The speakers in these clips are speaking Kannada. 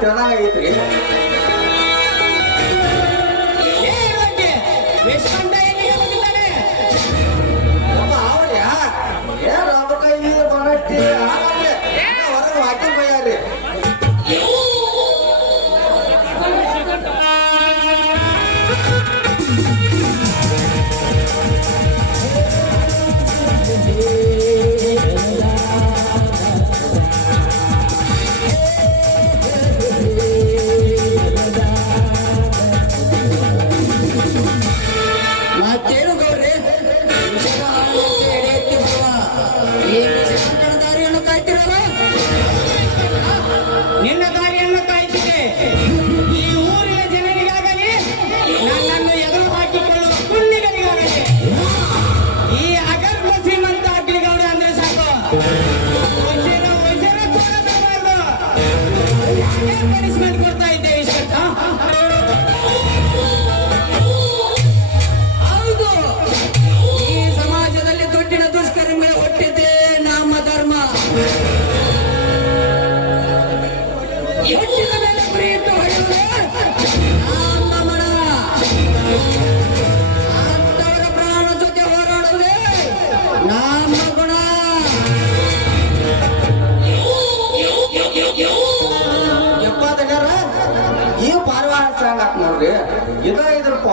ತಿಳ್ದಂಗ ಆಗೈತ್ರಿ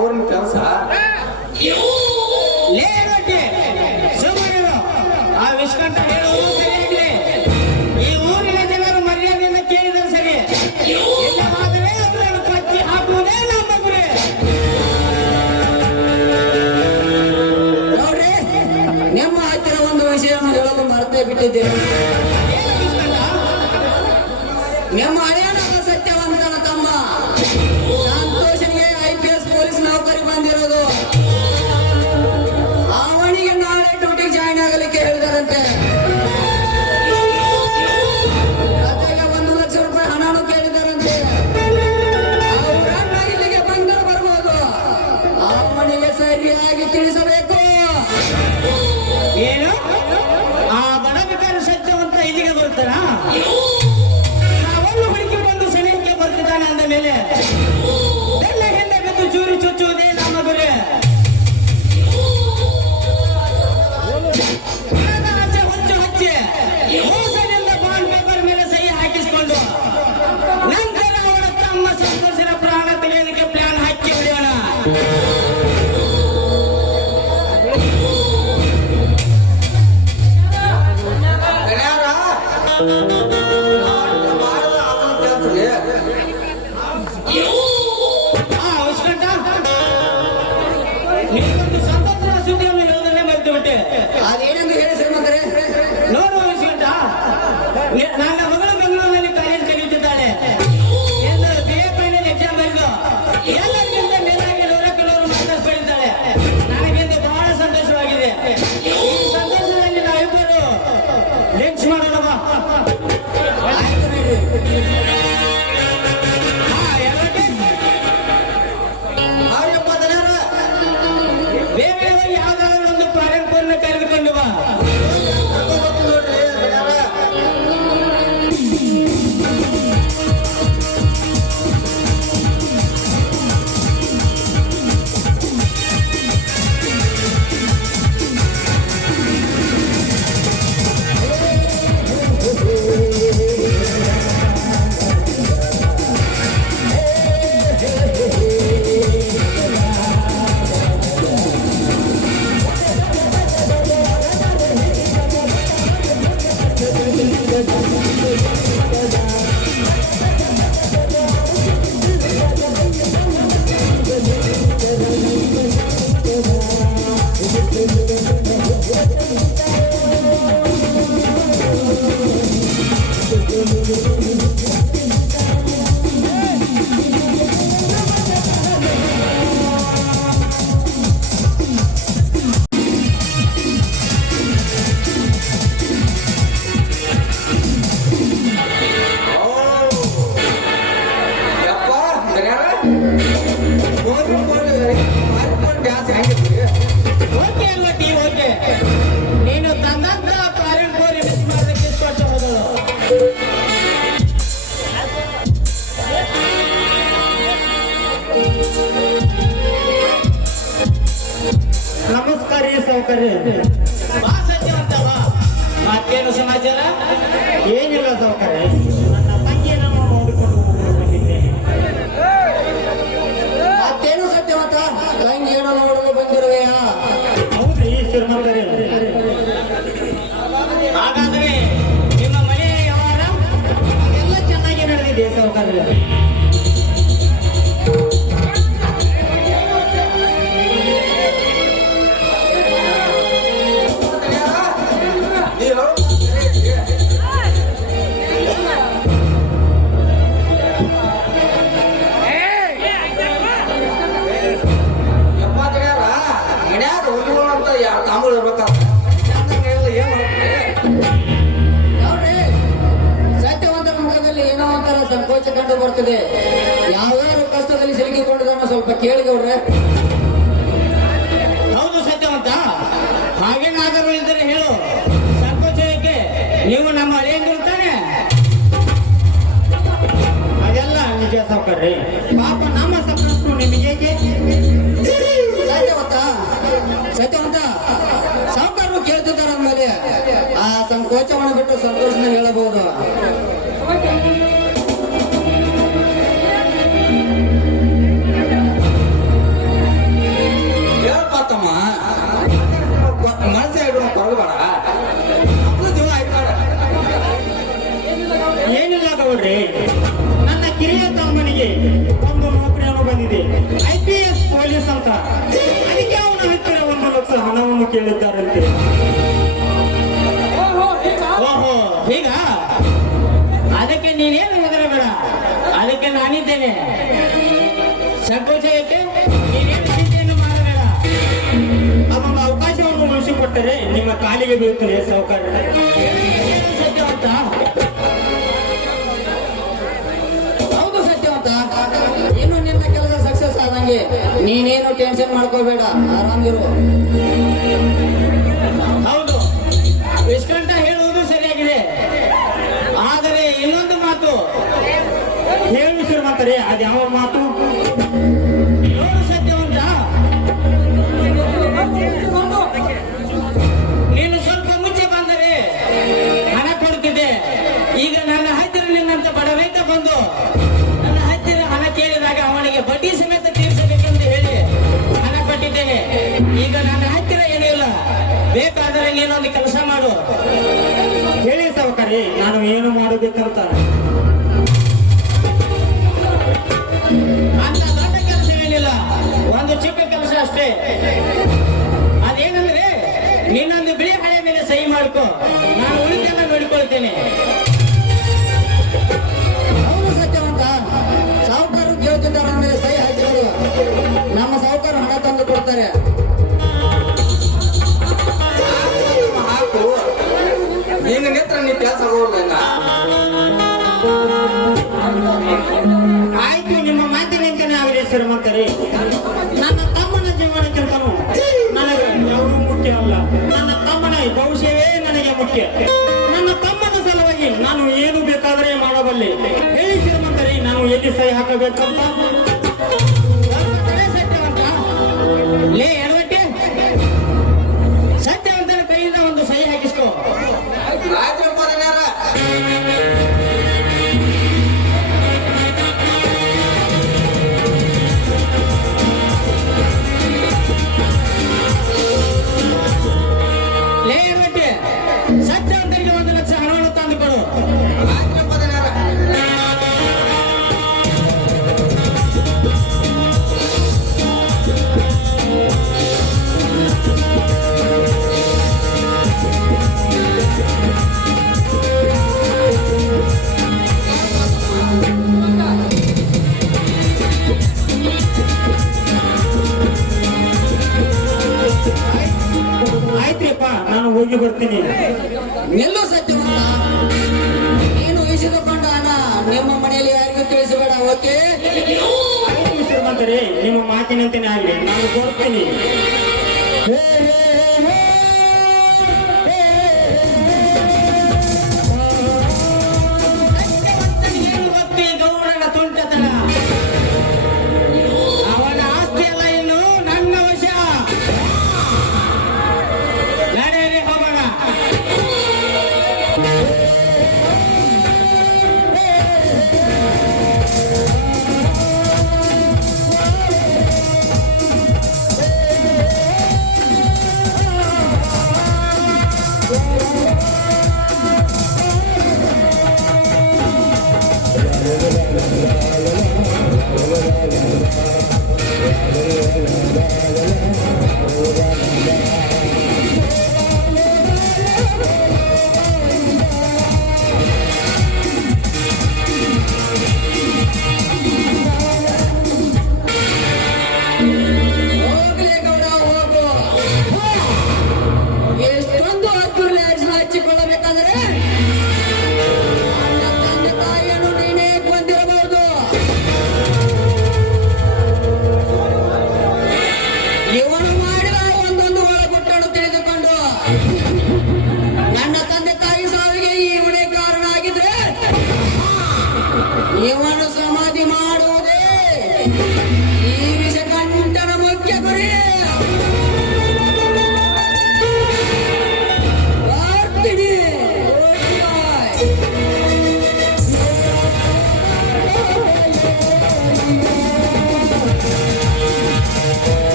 आवरण ಮಾಡ್ತಾರೆ ಸಂತೋಷ ಸುದ್ದಿಯನ್ನು ಹೇಳೋದನ್ನೇ ಮರೆತು ಬಿಟ್ಟೆ ಹೇಳಿ ಶ್ರೀಮಂತರೇ ನೋಡು ಗಂಟ ಕರಿ ಬಾ ಸಜ್ಜಿ ಸಮಾಚಾರ? ಏನಿಲ್ಲ ಸೌಕರ್ಯ ನನ್ನ ತಂಗಿ ನಾನು ನೋಡಿಕೊಂಡು ಮತ್ತೇನು ಸತ್ಯವಂತ ತಂಗಿ ಏನೋ ನೋಡಲು ಬಂದಿರುವೆಯಾ? ಈ ಶ್ರೀಮಂತರೇ ಹಾಗಾದ್ರೆ ನಿಮ್ಮ ಮನೆಯ ವ್ಯವಹಾರ ಎಲ್ಲ ಚೆನ್ನಾಗಿ ನಡೆದಿದೆ ಸಾವುಕಾರ ಕಂಡು ಬರ್ತದೆ. ಯಾವ್ಯಾರು ಕಷ್ಟದಲ್ಲಿ ಸಿಲುಕಿಕೊಂಡಿದ್ದಾನೋ ಸ್ವಲ್ಪ ಕೇಳಿ ಗೌಡ್ರೆ. ಹೌದು ಸತ್ಯವಂತ. ಹಾಗೇನಾದರೂ ಇದ್ದರೆ ಹೇಳು. ಸಂಕೋಚಕ್ಕೆ ನೀವು ನಮ್ಮ ಅಳಿಯಂಗಿರ್ತಾನೆ ತಾನೆ. ಅದೆಲ್ಲ ನಿಜ ಸಾವುಕಾರ್ರಿ ಪಾಪ ನಮ್ಮ ಗೌಡ್ರಿ ನನ್ನ ಕಿರಿಯ ತಮ್ಮನಿಗೆ ಒಂದು ನೌಕರಿಯನ್ನು ಬಂದಿದೆ. ಐ ಪಿ ಎಸ್ ಪೊಲೀಸ್ ಅಂತ. ಅದಕ್ಕೆ ಅವನ ಹತ್ತಿರ ಒಂದು ಲಕ್ಷ ಹಣವನ್ನು ಕೇಳಿದ್ದಾರಂತೆ. ಓಹೋ ಈಗ ಅದಕ್ಕೆ ನೀನೇನು ಬೇಡ ಅದಕ್ಕೆ ನಾನಿದ್ದೇನೆ. ಸಂಕೋಚಕ್ಕೆ ಏಕೆ ನೀನೇನು ಚಿಂತೆಯನ್ನು ಮಾಡಬೇಡ. ಅದೊಂದು ಅವಕಾಶವನ್ನು ಉಳಿಸಿಕೊಟ್ಟರೆ ನಿಮ್ಮ ಕಾಲಿಗೆ ಬೀಳುತ್ತದೆ ಸೌಕರ್ಯ ಸತ್ಯವಂತ ಆದಂಗೆ ನೀನೇನು ಟೆನ್ಷನ್ ಮಾಡ್ಕೋಬೇಡ. ಆರಾಮಿರು ಅಷ್ಟೇ. ಅದೇನಂದ್ರೆ ನಿನ್ನೊಂದು ಬಿಳಿ ಹಳೆ ಮೇಲೆ ಸಹಿ ಮಾಡ್ಕೊ. ನಾನು ಉಳಿದೆಲ್ಲ ನೋಡಿಕೊಳ್ತೇನೆ. ಹೌದು ಸತ್ಯವಂತ. ಸಾಹುಕಾರರು ಕೇಳ್ತಿದ್ದಾರೆ ಮೇಲೆ ಸಹಿ ನಮ್ಮ ಸಾಹುಕಾರ ಹಣ ತಂದು ಕೊಡ್ತಾರೆ. ಹಾಕು ನಿನ್ನ ನೆತ್ರ ನೀ ಕೆಲಸ ಆಗೋಲ್ಲ ಆಯ್ತು ನಿಮ್ಮ ಮಾತಿನಂತೆ ಆಗಲಿ ಶ್ರೀಮಂತರೇ. ನನ್ನ ನನ್ನ ತಮ್ಮನ ಭವಿಷ್ಯವೇ ನನಗೆ ಮುಖ್ಯ. ನನ್ನ ತಮ್ಮನ ಸಲುವಾಗಿ ನಾನು ಏನು ಬೇಕಾದರೆ ಮಾಡಬಲ್ಲೆ. ಹೇಳಿ ಶ್ರೀಮಂತರಿ, ನಾನು ಎಲ್ಲಿ ಸಹಿ ಹಾಕಬೇಕಂತ? ಲೇ ಬರ್ತೀನಿ ನಿಲ್ಲು ಸತ್ಯವಂತ ನೀನು ಇಸಿದುಕೊಂಡ ಹಣ ನಿಮ್ಮ ಮನೆಯಲ್ಲಿ ಯಾರಿಗೂ ತಿಳಿಸಬೇಡ ಓಕೆ ಶ್ರೀಮಂತರೇ ನಿಮ್ಮ ಮಾತಿನಂತೆ ಆಗಲಿ, ನಾನು ಬರ್ತೀನಿ.